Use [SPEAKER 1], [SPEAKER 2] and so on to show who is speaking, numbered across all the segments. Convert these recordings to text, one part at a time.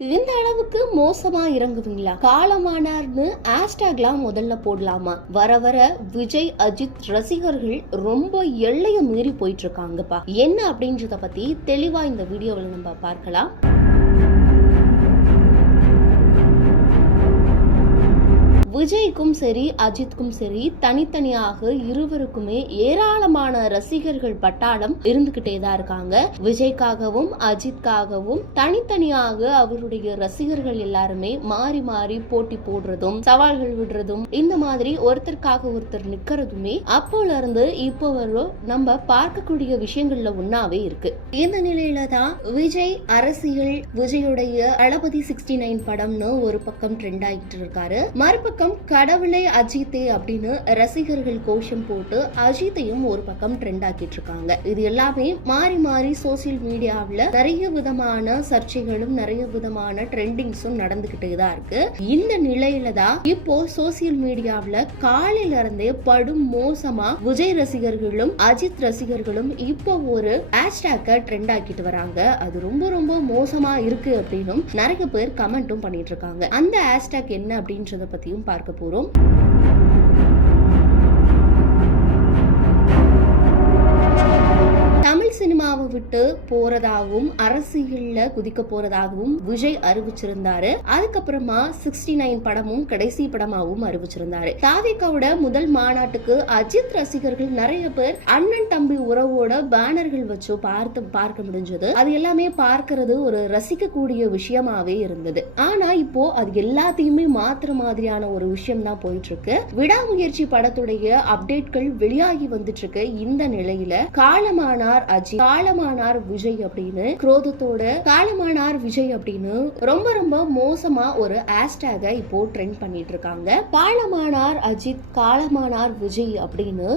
[SPEAKER 1] இந்த அளவுக்கு மோசமா இறங்குவீங்களா காலமானார்னு ஹேஷ்டாக்லாம் முதல்ல போடலாமா? வர வர விஜய் அஜித் ரசிகர்கள் ரொம்ப எல்லையை மீறி போயிட்டு இருக்காங்கப்பா என்ன அப்படின்றத பத்தி தெளிவா இந்த வீடியோவில் நம்ம பார்க்கலாம். விஜய்க்கும் சரி அஜித்க்கும் சரி தனித்தனியாக இருவருக்குமே ஏராளமான ரசிகர்கள் பட்டாளம் இருந்துகிட்டே தான் இருக்காங்க. விஜய்க்காகவும் அஜித்காகவும் தனித்தனியாக அவருடைய ரசிகர்கள் எல்லாருமே மாறி மாறி போட்டி போடுறதும் சவால்கள் விடுறதும் இந்த மாதிரி ஒருத்தருக்காக ஒருத்தர் நிக்கிறதுமே அப்போல இருந்து இப்போ வரும் நம்ம பார்க்கக்கூடிய விஷயங்கள்ல ஒன்னாவே இருக்கு. இந்த நிலையில தான் விஜய் அரசியல் விஜயுடைய அளபதி சிக்ஸ்டி நைன் படம்னு ஒரு பக்கம் ட்ரெண்ட் ஆகிட்டு இருக்காரு. மறுபக்கம் கடவுளே அஜித்தே அப்படின்னு ரசிகர்கள் கோஷம் போட்டு அஜித்தையும் ஒரு பக்கம் ட்ரெண்ட் ஆக்கிட்டு இருக்காங்க. இது எல்லாமே மாறி மாறி சோசியல் மீடியாவில் நிறைய விதமான சர்ச்சைகளும் நிறைய விதமான ட்ரெண்டிங்ஸும் நடந்துகிட்டே தான் இருக்கு. இந்த நிலையில தான் இப்போ சோசியல் மீடியாவில் காலையில இருந்தே படும் மோசமா விஜய் ரசிகர்களும் அஜித் ரசிகர்களும் இப்போ ஒரு ஹேஷ்டேக்கை ட்ரெண்ட் ஆக்கிட்டு வராங்க. அது ரொம்ப ரொம்ப மோசமா இருக்கு அப்படின்னும் நிறைய பேர் கமெண்ட்டும் பண்ணிட்டு இருக்காங்க. அந்த ஹேஷ்டேக் என்ன அப்படின்றத பத்தியும் பார்க்க போறோம். விட்டு போறதாகவும் அரசியல்ல குதிக்க போறதாகவும் விஜய் அறிவிச்சிருந்தாரு. அதுக்கப்புறமா சிக்ஸ்டி நைன் படமும் கடைசி படமாவும் அறிவிச்சிருந்தாரு. தாவிகாவோட முதல் மாநாட்டுக்கு அஜித் ரசிகர்கள் நிறைய பேர் அண்ணன் தம்பி உறவோட பேனர்கள் வச்சு பார்த்து பார்க்க முடிஞ்சது. அது எல்லாமே பார்க்கறது ஒரு ரசிக்கக்கூடிய விஷயமாவே இருந்தது. ஆனா இப்போ அது எல்லாத்தையுமே மாத்துற மாதிரியான ஒரு விஷயம் தான் போயிட்டு இருக்கு விடாமுயற்சி படத்துடைய அப்டேட்கள் வெளியாகி வந்துட்டு இருக்கு இந்த நிலையில காலமானார் அஜித். காலமானார் விஜய் அப்படின்னு குரோதத்தோட காலமானார் விஜய் அப்படின்னு ரொம்ப ரொம்ப மோசமா ஒரு ஹேஷ்டேக இப்போ ட்ரெண்ட் பண்ணிட்டு இருக்காங்க. பாலமானார் அஜித் காலமானார் விஜய் அப்படின்னு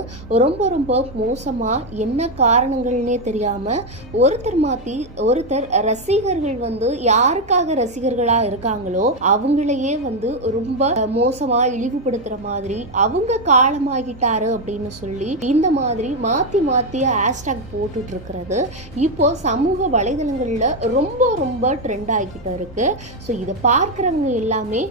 [SPEAKER 1] ரொம்ப ரொம்ப மோசமா என்ன காரணங்கள்னே தெரியாம ஒருத்தர் மாத்தி ஒருத்தர் ரசிகர்கள் வந்து யாருக்காக ரசிகர்களா இருக்காங்களோ அவங்களையே வந்து ரொம்ப மோசமா இழிவுபடுத்துற மாதிரி அவங்க காலமாகிட்டாரு அப்படின்னு சொல்லி இந்த மாதிரி மாத்தி மாத்தி ஹேஷ்டாக் போட்டுட்டு இருக்கிறது. இப்போ சமூக வலைதளங்களில் ரொம்ப ரொம்ப ட்ரெண்ட் ஆகிக்கிட்டு இருக்கு. ஸோ இதை பார்க்குறவங்க எல்லாமே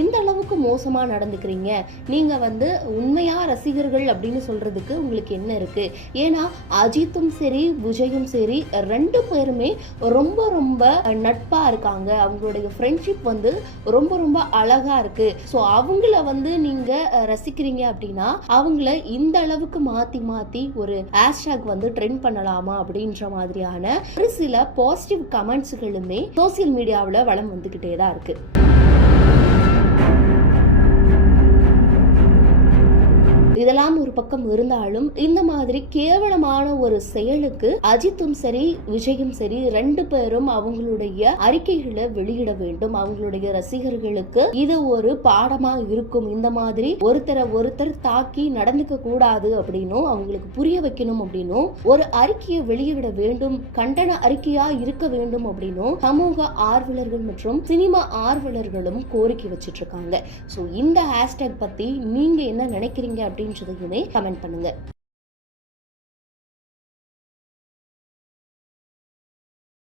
[SPEAKER 1] இந்த அளவுக்கு மோசமாக நடந்துக்கிறீங்க. நீங்கள் வந்து உண்மையாக ரசிகர்கள் அப்படின்னு சொல்றதுக்கு உங்களுக்கு என்ன இருக்குது ஏன்னா அஜித்தும் சரி விஜயும் சரி ரெண்டு பேருமே ரொம்ப ரொம்ப நட்பாக இருக்காங்க. அவங்களுடைய ஃப்ரெண்ட்ஷிப் வந்து ரொம்ப ரொம்ப அழகா இருக்கு. ஸோ அவங்கள வந்து நீங்கள் ரசிக்கிறீங்க அப்படின்னா அவங்கள இந்த அளவுக்கு மாற்றி மாற்றி ஒரு ஹேஷ்டாக் வந்து ட்ரெண்ட் பண்ணலாமா அப்படின்ற மாதிரி மாதிரியான ஒரு சில பாசிட்டிவ் கமெண்ட்ஸ்களுமே சோசியல் மீடியாவில் வளம் வந்துகிட்டே தான் இருக்கு. இதெல்லாம் ஒரு பக்கம் இருந்தாலும் இந்த மாதிரி கேவலமான ஒரு செயலுக்கு அஜித்தும் சரி விஜயும் சரி ரெண்டு பேரும் அவங்களுடைய அறிக்கைகளை வெளியிட வேண்டும். அவங்களுடைய ரசிகர்களுக்கு இது ஒரு பாடமா இருக்கும். இந்த மாதிரி ஒருத்தரை ஒருத்தர் தாக்கி நடந்துக்க கூடாது அப்படின்னும் அவங்களுக்கு புரிய வைக்கணும் அப்படின்னும் ஒரு அறிக்கையை வெளியிட வேண்டும் கண்டன அறிக்கையா இருக்க வேண்டும் அப்படின்னும் சமூக ஆர்வலர்கள் மற்றும் சினிமா ஆர்வலர்களும் கோரிக்கை வச்சிட்டு இருக்காங்க ஸோ இந்த ஹேஷ்டேக் பத்தி நீங்க என்ன நினைக்கிறீங்க அப்படின்னு அப்படின்றதையுமே கமெண்ட் பண்ணுங்க.